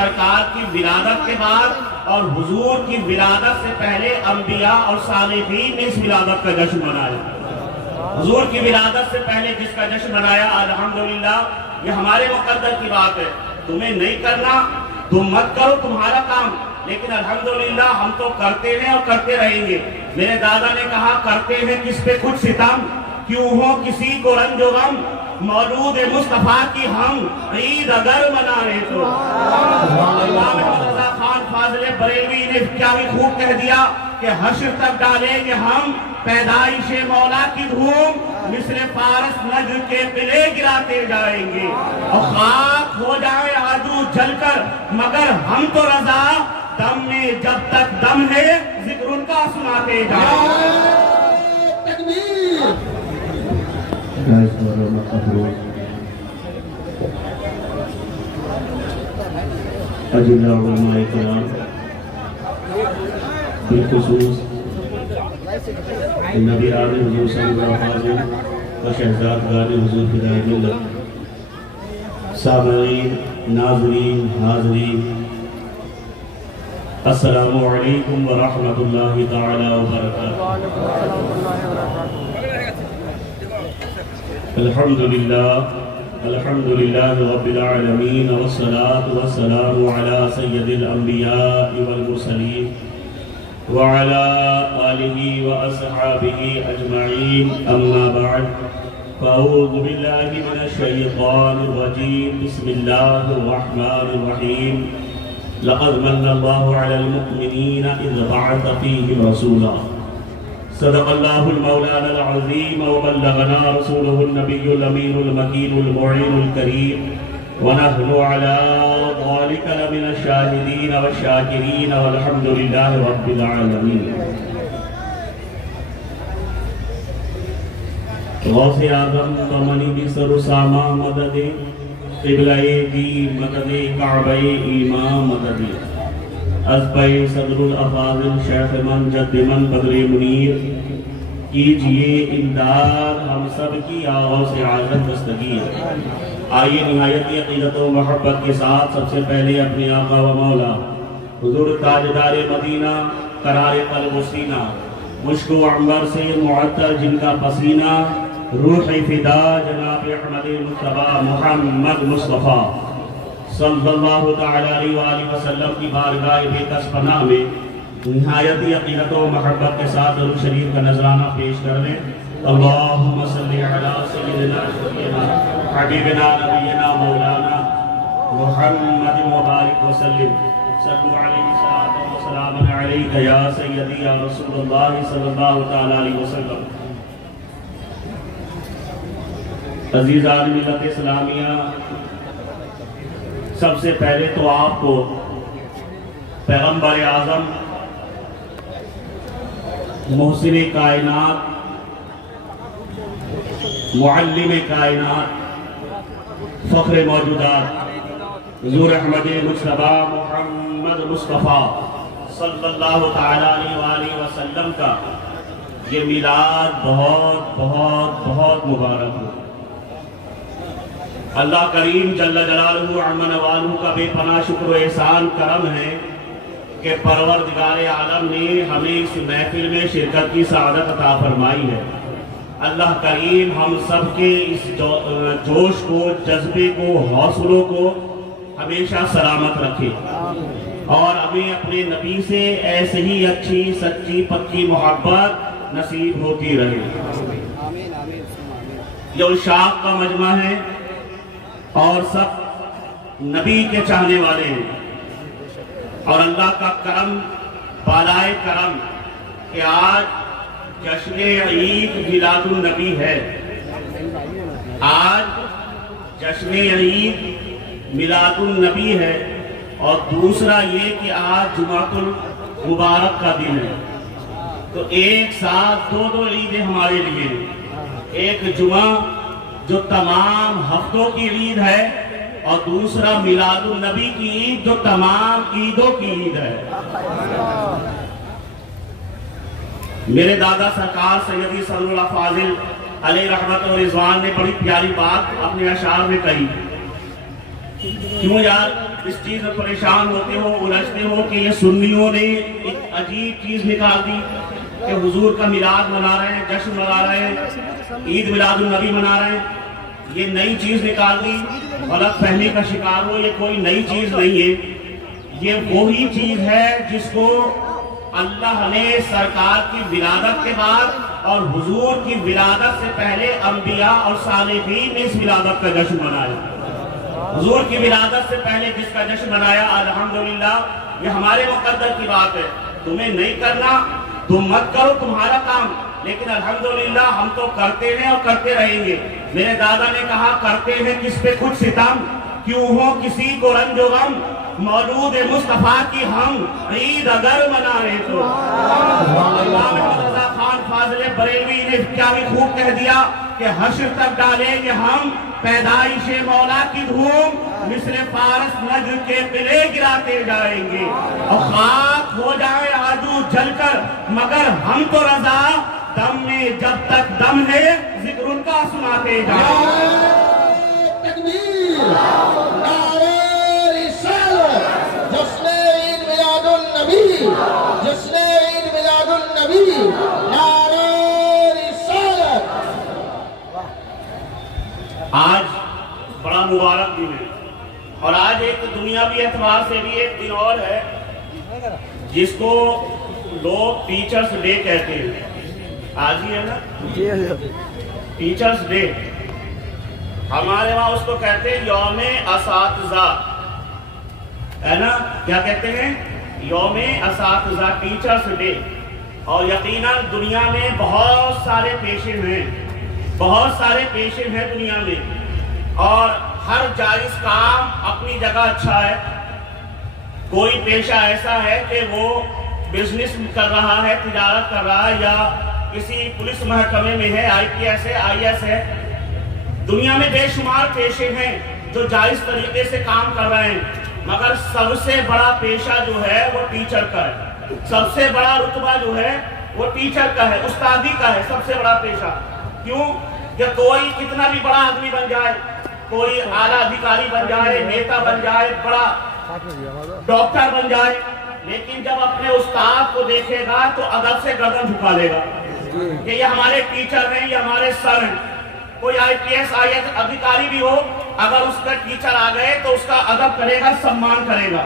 سرکار کی ولادت کے بعد اور حضور کی ولادت سے پہلے انبیاء اور صالحین نے اس ولادت کا جشن منایا۔ حضور کی ولادت سے پہلے جس کا جشن منایا، الحمدللہ یہ ہمارے مقدر کی بات ہے۔ تمہیں نہیں کرنا، تم مت کرو، تمہارا کام، لیکن الحمدللہ ہم تو کرتے ہیں اور کرتے رہیں گے۔ میرے دادا نے کہا کرتے ہیں کس پہ خود ستم، کیوں ہو کسی کو رنج و غم، مولود مصطفیٰ کی ہم عید اگر منائیں تو۔ امام احمد رضا خان فاضل بریلوی نے کیا بھی خوب کہہ دیا کہ حشر تک ڈالیں گے ہم پیدائش مولا کی دھوم، مثل فارس نجر کے قلعے گراتے جائیں گے، اور خاک ہو جائے آرزو جل کر مگر ہم تو رضا، دم میں جب تک دم ہے ذکر ان کا سناتے جائیں گے۔ اجلاء علماء کرام، بالخصوص نبی آمین حضور صلی اللہ علیہ وسلم و شہزادگان حضور فدائے ملت، سامعین، ناظرین، حاضرین، السلام علیکم ورحمۃ اللہ تعالی وبرکاتہ۔ الحمدللہ رب العالمین، والصلاة والسلام علی سید الانبیاء والمرسلین وعلى آلہ واصحابہ اجمعین، اما بعد، فاعوذ باللہ من الشیطان الرجیم، بسم اللہ الرحمن الرحیم، لقد من اللہ علی المؤمنین اذ بعث فیہم رسولا، صدق اللہ المولانا العظیم، وبلغنا رسولہ النبی الامین المکین المعین الکریم، ونحن على ذلك لمن الشاهدين والشاكرين، والحمد لله رب العالمين۔ غوث اعظم بمنی بسر ساما مدد، قبلہ دی مدد، کعبہ ایمان مدد، ازبہ صدر الافاضل شیخ من جد من بدر منیر، کیجئے امداد ہم سب کی غوث اعظم دستگیر۔ آئیے نہایت عقیدت و محبت کے ساتھ سب سے پہلے اپنے آقا و مولا حضور تاجدار مدینہ، قرار قلب و سینہ، مشک و عنبر سے معطر جن کا پسینہ، روح فدا جناب احمد مصطفیٰ محمد مصطفیٰ صلی اللہ تعالی علیہ وآلہ وسلم کی بارگاہ بے کس پناہ میں نہایت عقیدت و محبت کے ساتھ درود شریف کا نذرانہ پیش کر لیں۔ اللہم صلی علی سیدنا حبیبنا نبینا مولانا محمد مبارک وسلم، صلو علیہ صلاۃ و سلام علیک یا سیدی یا رسول اللہ صلی اللہ تعالی علیہ وسلم۔ عزیزان ملت اسلامیہ، سب سے پہلے تو آپ کو پیغمبر اعظم محسن کائنات، معلم کائنات، فخر موجودات حضور احمد مصطفیٰ محمد مصطفیٰ صلی اللہ تعالی علیہ وآلہ وسلم کا یہ میلاد بہت بہت بہت مبارک ہو۔ اللہ کریم جل جلالہ عمن والہ کا بے پناہ شکر و احسان کرم ہے کہ پروردگار عالم نے ہمیں اس محفل میں شرکت کی سعادت عطا فرمائی ہے۔ اللہ کریم ہم سب کے اس جوش کو، جذبے کو، حوصلوں کو ہمیشہ سلامت رکھے، اور ہمیں اپنے نبی سے ایسے ہی اچھی سچی پکی محبت نصیب ہوتی رہے۔ یہ عشاق کا مجمع ہے اور سب نبی کے چاہنے والے ہیں، اور اللہ کا کرم بالائے کرم کہ آج جشن عید میلاد النبی ہے۔ آج جشن عید میلاد النبی ہے، اور دوسرا یہ کہ آج جمعۃ المبارک کا دن ہے۔ تو ایک ساتھ دو عیدیں ہمارے لیے، ایک جمعہ جو تمام ہفتوں کی عید ہے، اور دوسرا میلاد النبی کی عید جو تمام عیدوں کی عید ہے۔ میرے دادا سرکار سیدی صلی اللہ فاضل علیہ رحمت و رضوان نے بڑی پیاری بات اپنے اشعار میں کہی۔ کیوں یار اس چیز میں پریشان ہوتے ہو, الجھتے ہو کہ یہ سنیوں نے ایک عجیب چیز نکال دی کہ حضور کا میلاد منا رہے ہیں, جشن منا رہے ہیں, عید میلاد النبی منا رہے ہیں, یہ نئی چیز نکال دی, غلط فہمی کا شکار ہو. یہ کوئی نئی چیز نہیں ہے, یہ وہی چیز ہے جس کو اللہ نے سرکار کی ولادت کے بعد اور حضور کی ولادت سے پہلے انبیاء اور صالحین نے اس ولادت کا جشن منایا. حضور کی ولادت سے پہلے جس کا جشن منایا, الحمدللہ یہ ہمارے مقدر کی بات ہے. تمہیں نہیں کرنا تم مت کرو, تمہارا کام, لیکن الحمدللہ ہم تو کرتے ہیں اور کرتے رہیں گے. میرے دادا نے کہا کرتے ہیں کس پہ کچھ ستم, کیوں ہو کسی کو رنج و غم, مولود مصطفیٰ کی ہم عید اگر منائے تو. امام احمد رضا خان فاضل بریلوی نے کیا بھی خوب کہہ دیا کہ حشر تک ڈالیں گے ہم پیدائش مولا کی دھوم, مثل فارس نجر کے قلعے گراتے جائیں گے, اور خاک ہو جائے آجو جل کر مگر ہم تو رضا, دم میں جب تک دم ہے ذکر ان کا سناتے جائیں. تکبیر, نعرہ رسالت, جشن عید میلاد النبی, جشن عید میلاد النبی, نعرہ رسالت. آج بڑا مبارک دن ہے, اور آج ایک دنیاوی اعتبار سے بھی ایک دن اور ہے جس کو لوگ ٹیچرز ڈے کہتے ہیں. آج ہی ہے نا ٹیچرز ڈے, ہمارے وہاں اس کو کہتے ہیں یوم اساتذہ, ہے نا, کیا کہتے ہیں, یوم اساتذہ, ٹیچرز ڈے. اور یقیناً دنیا میں بہت سارے پیشے ہیں, بہت سارے پیشے ہیں دنیا میں, اور ہر جائز کام اپنی جگہ اچھا ہے. کوئی پیشہ ایسا ہے کہ وہ بزنس کر رہا ہے, تجارت کر رہا ہے, یا کسی پولیس محکمے میں ہے, آئی پی ایس ہے, آئی ایس ہے. دنیا میں بے شمار پیشے ہیں جو جائز طریقے سے کام کر رہے ہیں, مگر سب سے بڑا پیشہ جو ہے وہ ٹیچر کا ہے. سب سے بڑا رتبہ جو ہے وہ ٹیچر کا ہے, استادی کا ہے, سب سے بڑا پیشہ. کیوں کہ کوئی کتنا بھی بڑا آدمی بن جائے, کوئی اعلیٰ ادھیکاری بن جائے, نیتا بن جائے, بڑا ڈاکٹر بن جائے, لیکن جب اپنے استاد کو دیکھے گا تو ادب سے گردن جھکا لے گا کہ یہ ہمارے ٹیچر ہیں, یہ ہمارے سر ہیں. کوئی آئی پی ایس آئی ایس ادھیکاری بھی ہو, اگر اس کا ٹیچر آ گئے تو اس کا ادب کرے گا, سمان کرے گا,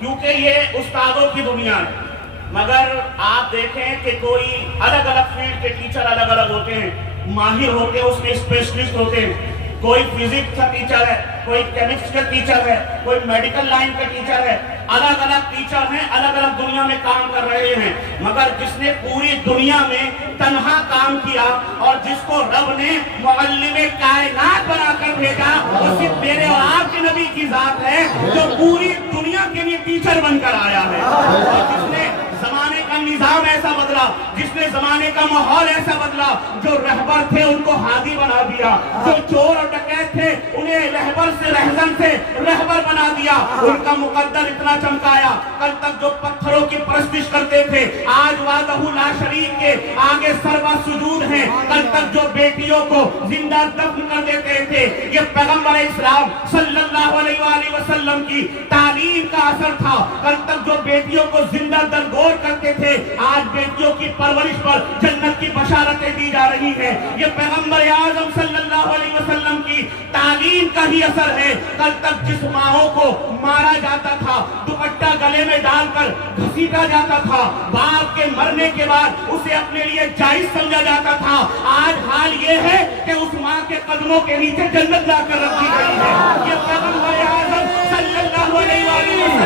کیونکہ یہ استادوں کی دنیا ہے. مگر آپ دیکھیں کہ کوئی الگ الگ فیلڈ کے ٹیچر الگ الگ ہوتے ہیں, ماہر ہوتے ہیں, اس میں اسپیشلسٹ ہوتے ہیں. کوئی فزکس کا ٹیچر ہے, کوئی کیمسٹ کا ٹیچر ہے, کوئی میڈیکل لائن کا ٹیچر ہے. الگ الگ ٹیچر ہیں, الگ الگ دنیا میں کام کر رہے ہیں. مگر جس نے پوری دنیا میں تنہا کام کیا اور جس کو رب نے معلم کائنات بنا کر بھیجا, وہ صرف میرے اور آپ کے نبی کی ذات ہے جو پوری دنیا کے لیے ٹیچر بن کر آیا ہے. اور جس نے زمانے کا نظام ایسا بدلا, جس نے زمانے کا ماحول ایسا بدلا, جو رہبر تھے ان کو ہادی بنا دیا, جو چور اور ڈکیت تھے انہیں رہبر سے رہزن سے رہبر بنا دیا, ان کا مقدر اتنا چمکایا. کل تک جو پتھروں کی پرستش کرتے تھے آج وحدہ لا شریک کے آگے سروا سجود ہیں. کل تک جو بیٹیوں کو زندہ دفن کر دیتے تھے, یہ پیغمبر اسلام صلی اللہ علیہ وآلہ وسلم کی تعلیم کا اثر تھا. کل تک جو بیٹیوں کو زندہ درگور کرتے تھے, آج بیٹیوں کی پرورش پر جنت کی بشارتیں دی جا رہی ہیں. یہ پیغمبر اعظم صلی اللہ علیہ وسلم کی تعلیم کا ہی اثر ہے. کل تک جس ماؤں کو مارا جاتا تھا, دوپٹہ گلے میں ڈال کر گھسیٹا جاتا تھا, باپ کے مرنے کے بعد اسے اپنے لیے جائز سمجھا جاتا تھا, آج حال یہ ہے کہ اس ماں کے قدموں کے نیچے جنت لا کر رکھی گئی ہے. یہ پیغمبر اعظم صلی اللہ علیہ وسلم.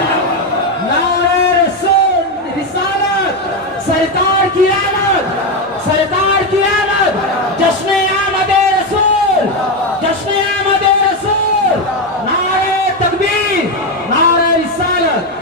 نعرہ رسالت, سرکار کی آمد, سرکار کی آمد, جشن آمد رسول, جشن آمد رسول, نعرہ تکبیر, نعرہ رسالت.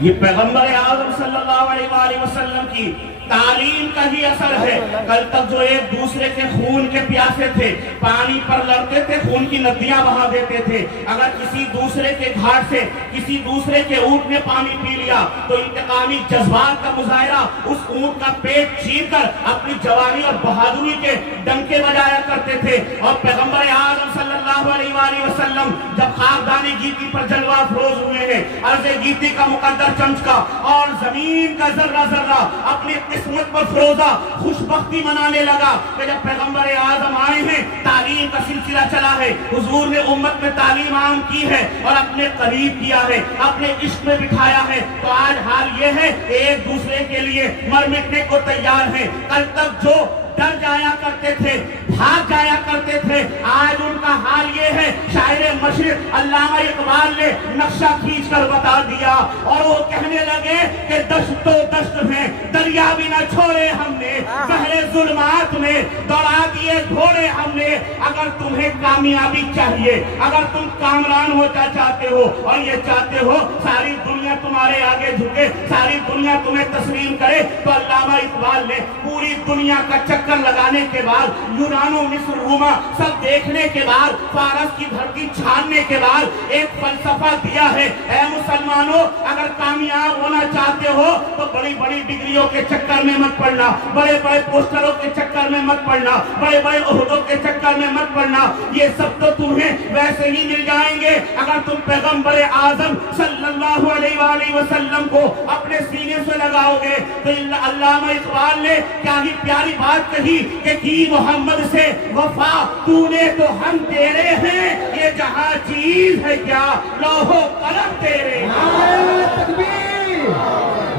یہ پیغمبر اعظم صلی اللہ علیہ وآلہ وسلم کی تعلیم کا ہی اثر ہے۔ کل تک جو ایک دوسرے کے خون کے پیاسے تھے، پانی پر لڑتے تھے، خون کی ندیاں بہا دیتے تھے، اگر کسی دوسرے کے گھاٹ سے کسی دوسرے کے اونٹ نے پانی پی لیا تو انتقامی جذبات کا مظاہرہ اس اونٹ کا پیٹ چیر کر اپنی جوانی اور بہادری کے ڈنکے بجایا کرتے تھے۔ اور پیغمبر اعظم صلی اللہ علیہ وآلہ وسلم جب خاکدان گیتی پر جلوہ افروز ہوئے ہیں، عرض گیتی کا مقدر چمچکا اور زمین کا ذرہ ذرہ اپنی قسمت پر فروزہ خوشبختی منانے لگا کہ جب پیغمبر اعظم آئے ہیں تعلیم کا سلسلہ چلا ہے، حضور نے امت میں تعلیم عام کی ہے اور اپنے قریب کیا ہے، اپنے عشق میں بٹھایا ہے۔ تو آج حال یہ ہے کہ ایک دوسرے کے لیے مر مٹنے کو تیار ہیں۔ کل تک جو ڈر جایا کرتے تھے، بھاگ جایا کرتے تھے، آج ان کا حال یہ ہے۔ شاعر مشرق علامہ اقبال نے نقشہ کھینچ کر بتا دیا اور وہ کہنے لگے کہ دشت و دشت میں دریا بھی نہ چھوڑے ہم نے، بحر ظلمات میں دوڑا دیے گھوڑے ہم نے۔ اگر تمہیں کامیابی چاہیے، اگر تم کامران ہونا چاہتے ہو اور یہ چاہتے ہو ساری دنیا تمہارے آگے جھکے، ساری دنیا تمہیں تسلیم کرے، تو علامہ اقبال نے پوری دنیا کا چکر لگانے کے بعد، یونانو مصر روما سب دیکھنے کے بعد، فارس کی دھرتی چھاننے کے بعد ایک فلسفہ دیا ہے۔ اے مسلمانوں، اگر کامیاب ہونا چاہتے ہو تو بڑی بڑی ڈگریوں کے چکر میں مت پڑنا، بڑے بڑے پوسٹروں کے چکر میں مت پڑنا، بڑے بڑے عہدوں کے چکر میں مت پڑنا، یہ سب تو تمہیں ویسے ہی مل جائیں گے اگر تم پیغمبر اعظم صلی اللہ علیہ وآلہ وسلم کو اپنے سینے سے لگاؤ گے۔ تو علامہ اقبال نے کیا ہی پیاری بات کہی کہ کی محمد سے وفا تو نے تو ہم تیرے ہیں، یہ جہاں چیز ہے کیا لوح و قلم تیرے۔ نعرہ تکبیر،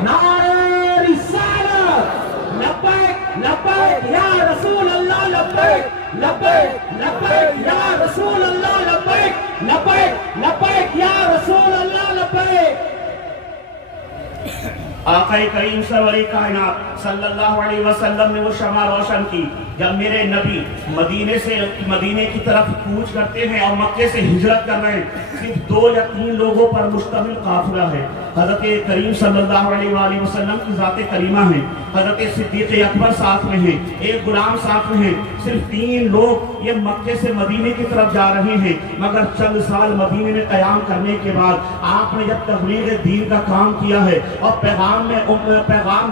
نعرہ رسالت، لبیک لبیک یا رسول اللہ، لبیک لبیک لبیک یا رسول اللہ، لبیک لبیک لبیک یا رسول اللہ، لبیک۔ آقا کریم سرور کائنات صلی اللہ علیہ وسلم نے وہ شمع روشن کی جب میرے نبی مدینے کی طرف کوچ کرتے ہیں اور مکے سے ہجرت کر رہے ہیں۔ صرف 2 یا 3 لوگوں پر مشتمل قافلہ ہے۔ حضرت کریم صلی اللہ علیہ وآلہ وسلم کی ذات کریمہ ہے، حضرت صدیق اکبر ساتھ میں ہیں، ایک غلام ساتھ میں ہیں۔ صرف 3 لوگ یہ مکے سے مدینے کی طرف جا رہے ہیں، مگر چند سال مدینے میں قیام کرنے کے بعد آپ نے جب تبلیغ دین کا کام کیا ہے اور پیغام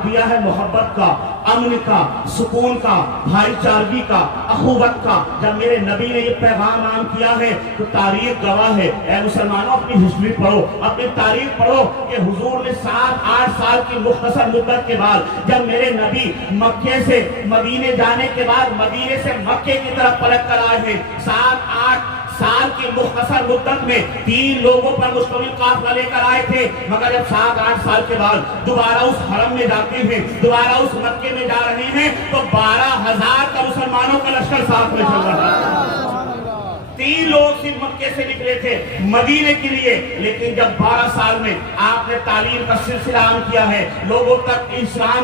دیا ہے محبت کا، امن کا، سکون کا، بھائی چارگی کا، اخوت کا، جب میرے نبی نے یہ پیغام عام کیا ہے تو تاریخ گواہ ہے۔ اے مسلمانوں، اپنی ہسٹری پڑھو، اپنی تاریخ پڑھو کہ حضور نے 7-8 سال کی مختصر مدت کے بعد جب میرے نبی مکے سے مدینے جانے کے بعد مدینے سے مکے کی طرف پلٹ کر آئے ہیں، 7-8 سال کی مختصر مدت میں 3 لوگوں پر مشتمل قافلہ لے کر آئے تھے، مگر جب 7-8 سال کے بعد دوبارہ اس حرم میں جاتے ہیں، دوبارہ اس مکے میں جا رہے ہیں تو 12,000 کا مسلمانوں کا لشکر ساتھ میں چل رہا ہے۔ 3 لوگ صرف مکے سے نکلے تھے مدینے کے لیے، لیکن جب 12 سال میں آپ نے تعلیم کا سلسلہ عام کیا ہے، لوگوں تک اسلام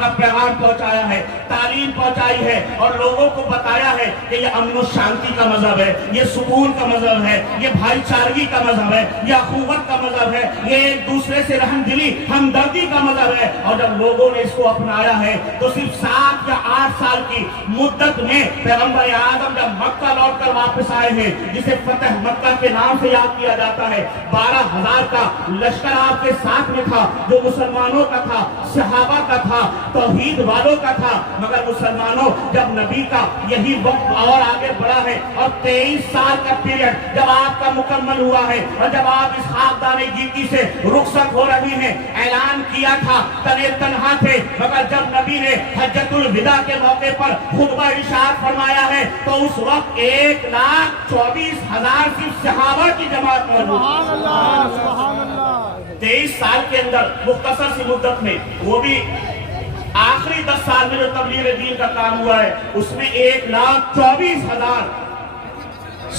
کا پیغام پہنچایا ہے، تعلیم پہنچائی ہے اور لوگوں کو بتایا ہے کہ یہ امن و شانتی کا مذہب ہے، یہ سکون کا مذہب ہے، یہ بھائی چارگی کا مذہب ہے، یہ اخوت کا مذہب ہے، یہ ایک دوسرے سے رحم دلی ہمدردی کا مذہب ہے۔ اور جب لوگوں نے اس کو اپنایا ہے تو صرف 7 یا 8 سال کی مدت میں پیغمبر اعظم جب مکہ لوٹ کر واپس آئے ہیں، جسے فتح مکہ کے نام سے یاد کیا جاتا ہے، 12,000 کا لشکر آپ کے ساتھ میں تھا، جو مسلمانوں کا تھا، صحابہ کا تھا، توحید والوں کا تھا۔ مگر مسلمانوں، جب نبی کا یہی وقت اور آگے بڑھا ہے اور 23 سال کا پیریڈ جب آپ کا مکمل ہوا ہے اور جب آپ اس خاکدان گیتی سے رخصت ہو رہی ہیں، اعلان کیا تھا، تنے تنہا تھے، مگر جب نبی نے حجۃ الوداع کے موقع پر خطبہ ارشاد فرمایا ہے تو اس وقت 1,24,000 صرف صحابہ کی جماعت موجود ہے۔ 23 سال کے اندر مختصر سی مدت میں، وہ بھی آخری 10 سال میں جو تبلیغ دین کا کام ہوا ہے، اس میں 1,24,000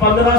15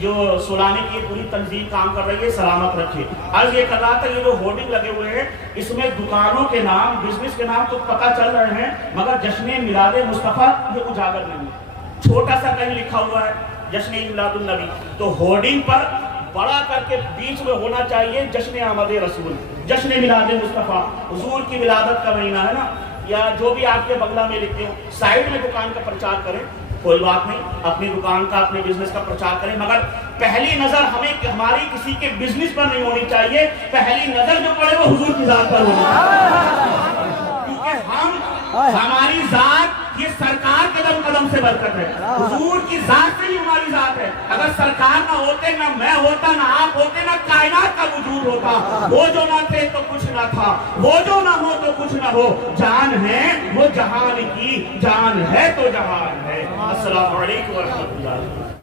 جو سلانے کی پوری تنظیم کام کر رہی ہے سلامت رکھے. عرض یہ کر رہا تھا یہ جو ہورڈنگ لگے ہوئے ہیں اس میں دکانوں کے نام بزنس کے نام تو پتہ چل رہے ہیں مگر جشن میلاد مصطفیٰ یہ اجاگر نہیں ہے. چھوٹا سا کہیں لکھا ہوا ہے جشن میلاد النبی, تو ہورڈنگ پر بڑا کر کے بیچ میں ہونا چاہیے جشن آمد رسول, جشن میلاد مصطفیٰ. حضور کی ولادت کا مہینہ ہے نا, یا جو بھی آپ کے بنگلہ میں لکھتے ہو سائیڈ میں دکان کا پرچار کریں, کوئی بات نہیں, اپنی دکان کا اپنے بزنس کا پرچار کریں, مگر پہلی نظر ہمیں ہماری کسی کے بزنس پر نہیں ہونی چاہیے, پہلی نظر جو پڑے وہ حضور کی ذات پر ہونی چاہیے. کیونکہ ہماری ذات یہ سرکار قدم قدم سے برکت ہے, حضور کی ذات سے ہی ہماری ذات ہے. اگر سرکار نہ ہوتے, نہ میں ہوتا, نہ آپ ہوتے, نہ کائنات کا وجود ہوتا. وہ جو نہ تھے تو کچھ نہ تھا, وہ جو نہ ہو تو کچھ نہ ہو. جان ہے وہ جہان کی, جان ہے تو جہان ہے. السلام علیکم ورحمۃ اللہ.